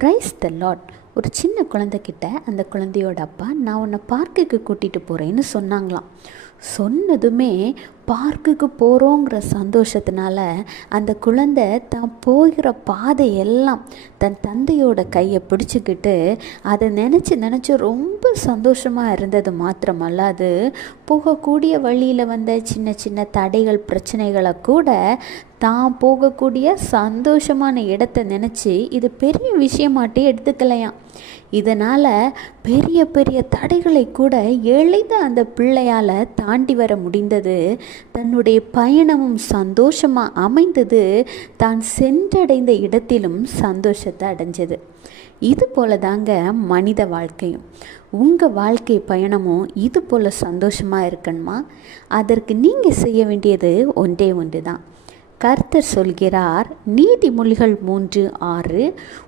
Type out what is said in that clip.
Praise the Lord. ஒரு சின்ன குழந்தைக்கிட்ட அந்த குழந்தையோட அப்பா, நான் உன்னை பார்க்குக்கு கூட்டிகிட்டு போகிறேன்னு சொன்னாங்களாம். சொன்னதுமே பார்க்குக்கு போகிறோங்கிற சந்தோஷத்தினால அந்த குழந்தை தான் போகிற பாதையெல்லாம் தன் தந்தையோட கையை பிடிச்சிக்கிட்டு அதை நினச்சி ரொம்ப சந்தோஷமாக இருந்தது மாத்திரமல்லாது, போகக்கூடிய வழியில் வந்த சின்ன சின்ன தடைகள் பிரச்சனைகளை கூட தான் போகக்கூடிய சந்தோஷமான இடத்தை நினச்சி இது பெரிய விஷயமாட்டே எடுத்துக்கலையாம். இதனால் பெரிய பெரிய தடைகளை கூட எளிதாக அந்த பிள்ளையால் தாண்டி வர முடிந்தது. தன்னுடைய பயணமும் சந்தோஷமாக அமைந்தது. தான் சென்றடைந்த இடத்திலும் சந்தோஷத்தை அடைஞ்சது. இது போல தாங்க மனித வாழ்க்கையும். உங்கள் வாழ்க்கை பயணமும் இது போல் சந்தோஷமாக இருக்கணுமா? அதற்கு நீங்கள் செய்ய வேண்டியது ஒன்றே ஒன்று தான். கர்த்தர் சொல்கிறார், நீதிமொழிகள் 3:6,